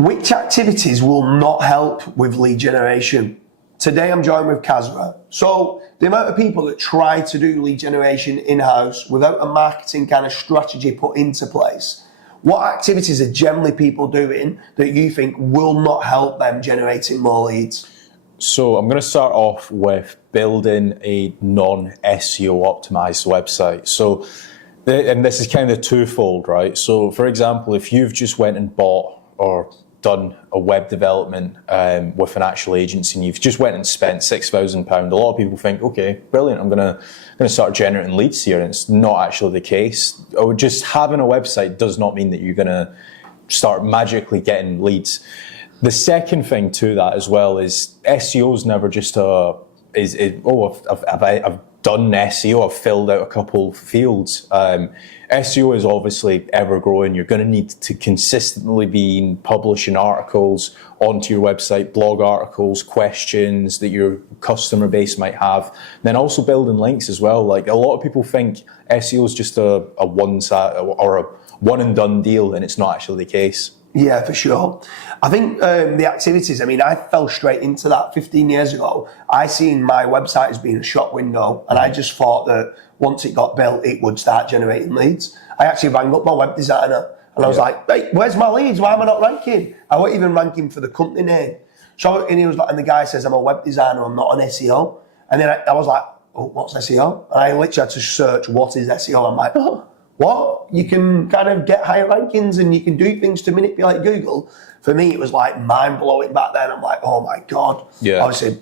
Which activities will not help with lead generation? Today I'm joined with Kasra. So the amount of people that try to do lead generation in-house without a marketing kind of strategy put into place, what activities are generally people doing that you think will not help them generating more leads? So I'm going to start off with building a non-SEO optimized website. So, and this is kind of twofold, right? So for example, if you've just went and bought or done a web development with an actual agency and you've just went and spent £6,000, a lot of people think, okay, brilliant, I'm going to start generating leads here, and it's not actually the case. Or just having a website does not mean that you're going to start magically getting leads. The second thing to that as well is SEO is never just I've done SEO, I've filled out a couple fields. SEO is obviously ever growing. You're going to need to consistently be publishing articles onto your website, blog articles, questions that your customer base might have. Then also building links as well. Like, a lot of people think SEO is just a one and done deal, and it's not actually the case. Yeah, for sure. I think the activities, I fell straight into that 15 years ago. I seen my website as being a shop window, and I just thought that once it got built, it would start generating leads. I actually rang up my web designer, and I was like, hey, where's my leads? Why am I not ranking? I wasn't even ranking for the company name. So, and he was like, and the guy says, I'm a web designer, I'm not an SEO. And then I was like, oh, what's SEO? And I literally had to search, what is SEO? I'm like, oh, what? You can kind of get higher rankings and you can do things to manipulate Google. For me, it was like mind-blowing back then. I'm like, oh my God. Yeah. Obviously,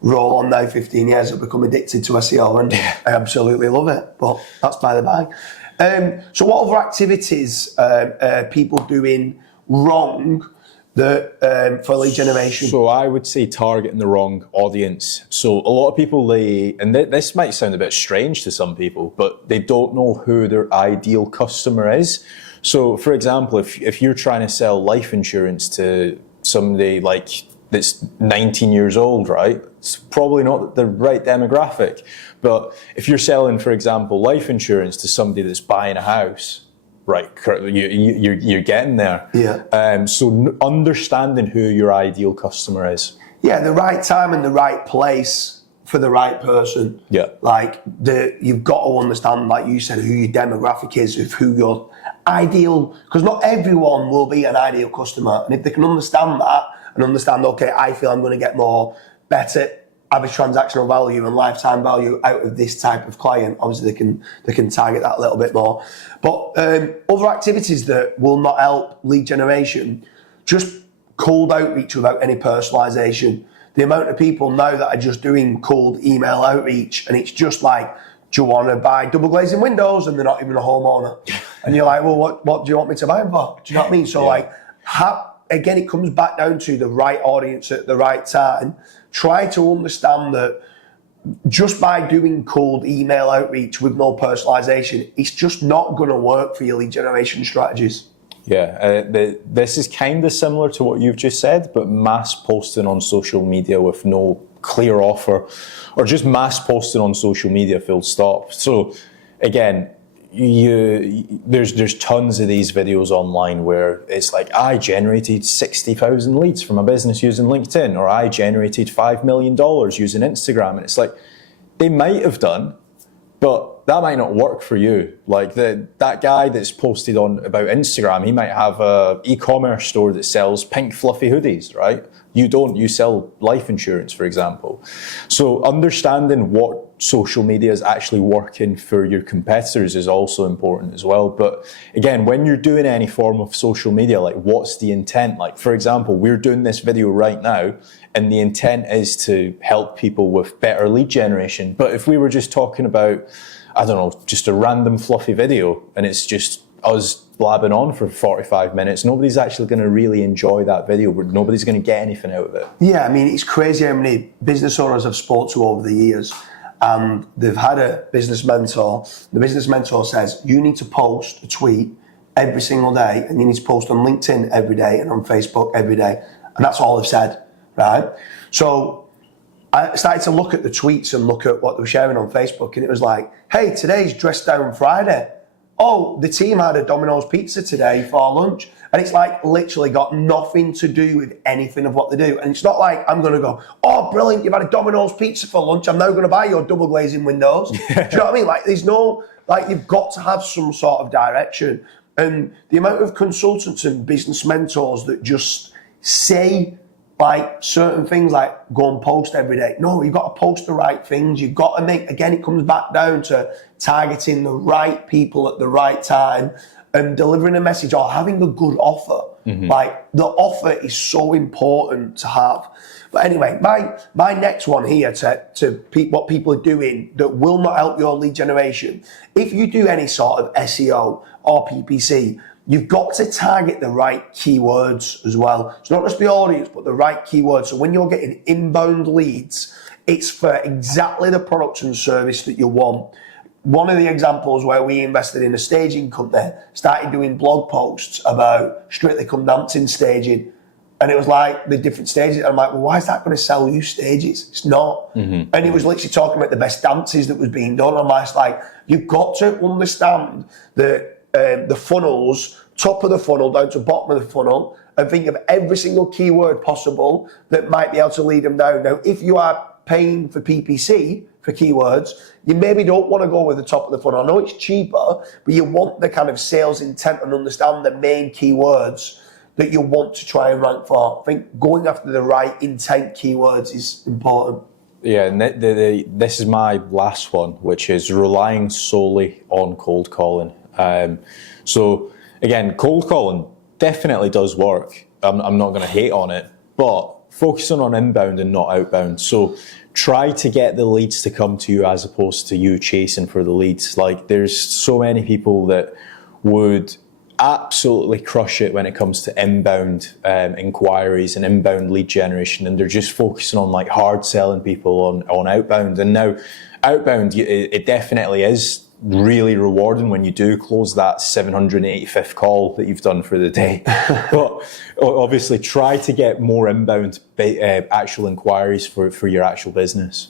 roll on now 15 years, I've become addicted to SEO and I absolutely love it, but that's by the by. So what other activities are people doing wrong for lead generation? So I would say targeting the wrong audience. So a lot of people, this might sound a bit strange to some people, but they don't know who their ideal customer is. So for example, if you're trying to sell life insurance to somebody like that's 19 years old, right? It's probably not the right demographic. But if you're selling, for example, life insurance to somebody that's buying a house, right, you're getting there. Yeah. So understanding who your ideal customer is. Yeah, the right time and the right place for the right person. Yeah. Like you've got to understand, like you said, who your demographic is, of who your ideal, because not everyone will be an ideal customer. And if they can understand that and understand, okay, I feel I'm going to get better average transactional value and lifetime value out of this type of client, obviously they can target that a little bit more. But other activities that will not help lead generation, just cold outreach without any personalization. The amount of people now that are just doing cold email outreach, and it's just like, do you want to buy double glazing windows? And they're not even a homeowner. And you're like, well, what do you want me to buy them for? Do you know what I mean? So again, it comes back down to the right audience at the right time. Try to understand that just by doing cold email outreach with no personalization, it's just not going to work for your lead generation strategies. Yeah, this is kind of similar to what you've just said, but mass posting on social media with no clear offer, or just mass posting on social media full stop. So again, there's tons of these videos online where it's like, I generated 60,000 leads from a business using LinkedIn, or I generated $5 million using Instagram. And it's like, they might have done, but that might not work for you. Like that guy that's posted about Instagram, he might have a e-commerce store that sells pink fluffy hoodies, right? You don't, you sell life insurance, for example. So understanding what social media is actually working for your competitors is also important as well. But again, when you're doing any form of social media, like, what's the intent? Like, for example, we're doing this video right now, and the intent is to help people with better lead generation. But if we were just talking about, I don't know, just a random fluffy video, and it's just us blabbing on for 45 minutes, nobody's actually going to really enjoy that video. Nobody's going to get anything out of it. Yeah, it's crazy how many business owners I've spoke to over the years, and they've had a business mentor. The business mentor says, you need to post a tweet every single day, and you need to post on LinkedIn every day and on Facebook every day. And that's all they've said, right? So I started to look at the tweets and look at what they were sharing on Facebook, and it was like, hey, today's Dress Down Friday. oh, the team had a Domino's pizza today for lunch. And it's like literally got nothing to do with anything of what they do. And it's not like I'm going to go, oh, brilliant, you've had a Domino's pizza for lunch. I'm now going to buy your double glazing windows. Do you know what I mean? Like there's no, like you've got to have some sort of direction. And the amount of consultants and business mentors that just say like certain things like go and post every day. No, you've got to post the right things. You've got to make, again, it comes back down to targeting the right people at the right time and delivering a message or having a good offer. Like the offer is so important to have. But anyway, my next one here to what people are doing that will not help your lead generation. If you do any sort of SEO or PPC, you've got to target the right keywords as well. It's not just the audience, but the right keywords. So when you're getting inbound leads, it's for exactly the product and service that you want. One of the examples where we invested in a staging company, started doing blog posts about Strictly Come Dancing staging. And it was like the different stages. And I'm like, well, why is that going to sell you stages? It's not. And he was literally talking about the best dances that was being done. I'm like, you've got to understand the funnels, top of the funnel down to bottom of the funnel, and think of every single keyword possible that might be able to lead them down. Now, if you are paying for PPC, for keywords, you maybe don't want to go with the top of the funnel. I know it's cheaper, but you want the kind of sales intent and understand the main keywords that you want to try and rank for. I think going after the right intent keywords is important. Yeah, and this is my last one, which is relying solely on cold calling. So again, cold calling definitely does work. I'm not going to hate on it, but focusing on inbound and not outbound. So try to get the leads to come to you as opposed to you chasing for the leads. Like there's so many people that would absolutely crush it when it comes to inbound inquiries and inbound lead generation, and they're just focusing on like hard selling people on outbound. And now outbound, it definitely is really rewarding when you do close that 785th call that you've done for the day. But obviously try to get more inbound actual inquiries for your actual business.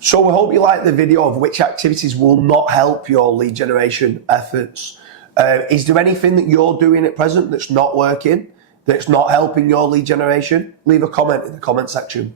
So we hope you like the video of which activities will not help your lead generation efforts. Is there anything that you're doing at present that's not working, that's not helping your lead generation? Leave a comment in the comment section.